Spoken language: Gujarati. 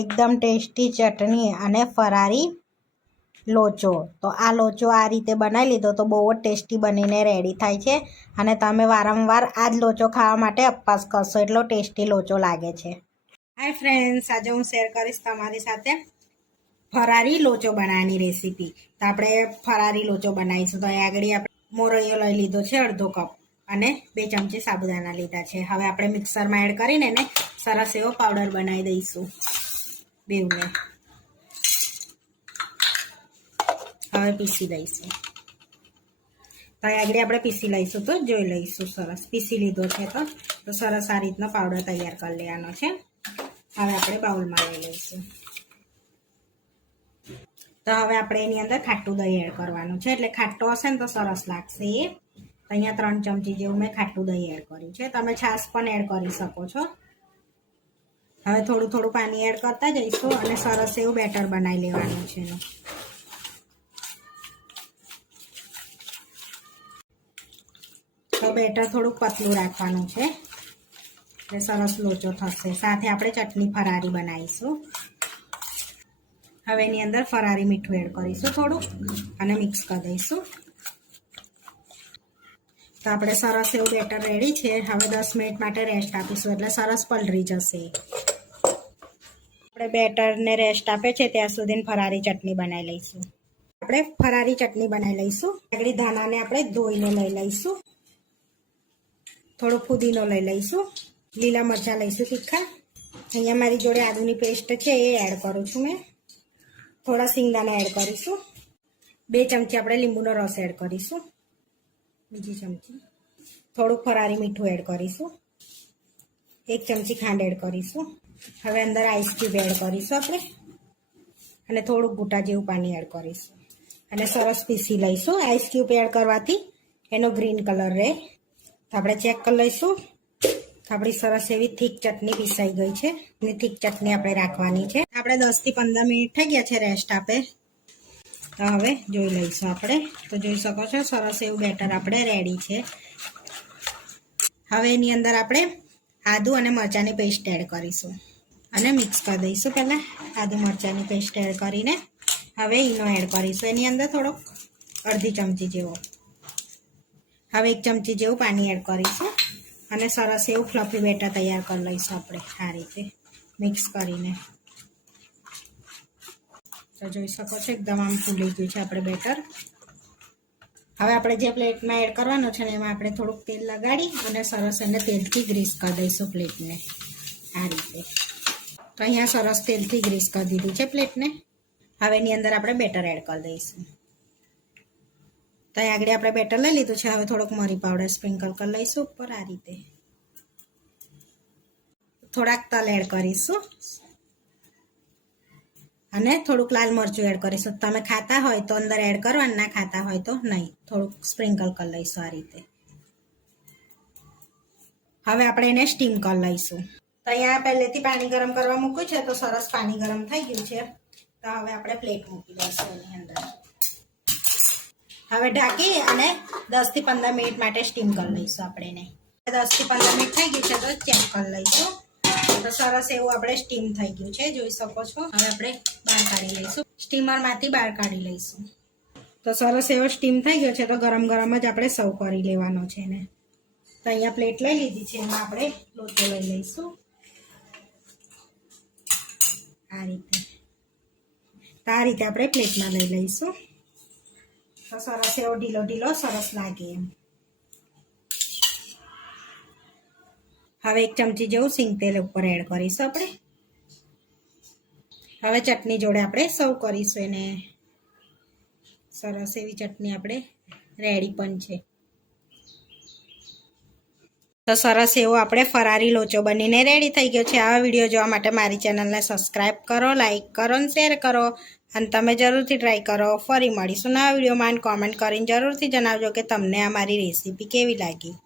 એકદમ ટેસ્ટી ચટણી અને ફરારી લોચો. તો આ લોચો આ રીતે બનાવી લીધો તો બહુ જ ટેસ્ટી બનીને રેડી થાય છે અને તમે વારંવાર આ જ લોચો ખાવા માટે ઉપવાસ કરશો, એટલો ટેસ્ટી લોચો લાગે છે. હાય ફ્રેન્ડ્સ, આજે હું શેર કરીશ તમારી સાથે ફરારી લોચો બનાવવાની રેસીપી. તો આપણે ફરારી લોચો બનાવીશું. તો આગળ આપણે મોરૈયો લઈ લીધો છે અડધો કપ અને 2 ચમચી સાબુદાણા લીધા છે. હવે આપણે મિક્સરમાં એડ કરીને એને સરસ એવો પાવડર બનાવી દઈશું બેવને. હવે પીસી લઈશું. તો આગળ આપણે પીસી લઈશું તો જોઈ લઈશું. સરસ પીસી લીધો છે તો સરસ આ રીતનો પાવડર તૈયાર કરી લેવાનો છે. હવે આપણે બાઉલમાં લઈ લઈશું. તો હવે આપણે એની અંદર ખાટું દહીં એડ કરવાનું છે, એટલે ખાટો હશે ને તો સરસ લાગશે એ. અહીંયા 3 ચમચી જેવું મેં ખાટું દહીં એડ કર્યું છે. તમે છાશ પણ એડ કરી શકો છો. હવે થોડું થોડું પાણી એડ કરતા જઈશું અને સરસ એવું બેટર બનાવી લેવાનું છે એનું. તો બેટર થોડુંક પતલું રાખવાનું છે એટલે સરસ લોચો થશે. સાથે આપણે ચટણી ફરારી બનાવીશું. હવે એની અંદર ફરારી મીઠું એડ કરીશું થોડું અને મિક્સ કરી દઈશું. તો આપણે સરસ એવું બેટર રેડી છે. હવે 10 મિનિટ માટે રેસ્ટ આપીશું એટલે સરસ પલળી જશે. આપણે બેટરને રેસ્ટ આપે છે ત્યાં સુધી ફરારી ચટણી બનાવી લઈશું. આપણે ફરારી ચટણી બનાવી લઈશું. આગળ ધાણાને આપણે ધોઈને લઈ લઈશું. થોડો ફુદીનો લઈ લઈશું. લીલા મરચાં લઈશું તીખા. અહીંયા મારી જોડે આદુની પેસ્ટ છે એ એડ કરું છું મેં. થોડા સિંગદાણા એડ કરીશું. 2 ચમચી આપણે લીંબુનો રસ એડ કરીશું. બીજી ચમચી થોડુંક ફરારી મીઠું એડ કરીશું. 1 ચમચી ખાંડ એડ કરીશું. હવે અંદર આઈસ ક્યુબ એડ કરીશું આપણે અને થોડુંક ઘૂંટા જેવું પાણી એડ કરીશું અને સરસ પીસી લઈશું. આઈસ ક્યુબ એડ કરવાથી એનો ગ્રીન કલર રહે. તો આપણે ચેક કરી લઈશું. આપણી સરસ એવી થીક ચટણી પીસાઈ ગઈ છે. એની થીક ચટણી આપણે રાખવાની છે. આપણે 10 થી 15 મિનિટ થઈ ગયા છે રેસ્ટ આપે. તો હવે જોઈ લઈશું આપણે. તો જોઈ શકો છો સરસ એવું બેટર આપણે રેડી છે. હવે એની અંદર આપણે આદુ અને મરચાંની પેસ્ટ એડ કરીશું અને મિક્સ કરી દઈશું. પહેલાં આદુ મરચાંની પેસ્ટ એડ કરીને હવે ઈનો એડ કરીશું એની અંદર થોડોક, અડધી ચમચી જેવો. હવે 1 ચમચી જેવું પાણી એડ કરીશું અને સરસ એવું ફ્લફી બેટર તૈયાર કરી લઈશું આપણે આ રીતે મિક્સ કરીને. તો જોઈ શકો છો એકદમ આમ ફૂલી ગયું છે આપણે બેટર. હવે આપણે જે પ્લેટમાં એડ કરવાનું છે ને એમાં આપણે થોડુંક તેલ લગાડી અને સરસ એને તેલથી ગ્રીસ કરી દઈશું પ્લેટને આ રીતે. તો અહીંયા સરસ તેલથી ગ્રીસ કરી દીધી છે પ્લેટને. હવે એની અંદર આપણે બેટર એડ કરી દઈશું. તો અહીં આગળ આપણે બેટર લઈ લીધું છે. હવે થોડોક મરી પાવડર સ્પ્રિંકલ કરી લઈશું ઉપર આ રીતે. થોડાક તલ એડ કરીશું અને થોડુંક લાલ મરચું એડ કરીશું. તમે ખાતા હોય તો અંદર એડ કરો અને ના ખાતા હોય તો નહીં. થોડુંક સ્પ્રિંકલ કરી લઈશું આ રીતે. હવે આપણે એને સ્ટીમ કરી લઈશું. તો અહીંયા પહેલેથી પાણી ગરમ કરવા મૂક્યું છે તો સરસ પાણી ગરમ થઈ ગયું છે. તો હવે આપણે પ્લેટ મૂકી દઈશું એની અંદર. હવે ઢાંકી અને 10 થી 15 મિનિટ માટે સ્ટીમ કરી લઈશું આપણે એને. 10 થી 15 મિનિટ થઈ ગયું છે તો ચેક કરી લઈશું. તો સરસ એવું આપણે સ્ટીમ થઈ ગયું છે જોઈ શકો છો. હવે આપણે બહાર કાઢી લઈશું. સ્ટીમરમાંથી બહાર કાઢી લઈશું. તો સરસ એવો સ્ટીમ થઈ ગયો છે તો ગરમ ગરમ જ આપણે સર્વ કરી લેવાનો છે એને. તો અહીંયા પ્લેટ લઈ લીધી છે એમાં આપણે લોચો લઈ લઈશું આ રીતે. તો આ રીતે આપણે પ્લેટમાં લઈ લઈશું. તો સરસ એવો ઢીલો ઢીલો સરસ લાગે એમ. હવે 1 ચમચી જેવું સિંગ તેલ ઉપર એડ કરીશું આપણે. હવે ચટણી જોડે આપણે સર્વ કરીશું એને. સરસ એવી ચટણી આપણે રેડી પણ છે. તો સરસ એવો આપણે ફરારી લોચો બનીને રેડી થઈ ગયો છે. આવા વિડીયો જોવા માટે મારી ચેનલને સબસ્ક્રાઈબ કરો, લાઈક કરો અને શેર કરો અને તમે જરૂરથી ટ્રાય કરો. ફરી મળીશું નવા વિડીયોમાં. કોમેન્ટ કરીને જરૂરથી જણાવજો કે તમને આ મારી રેસીપી કેવી લાગી.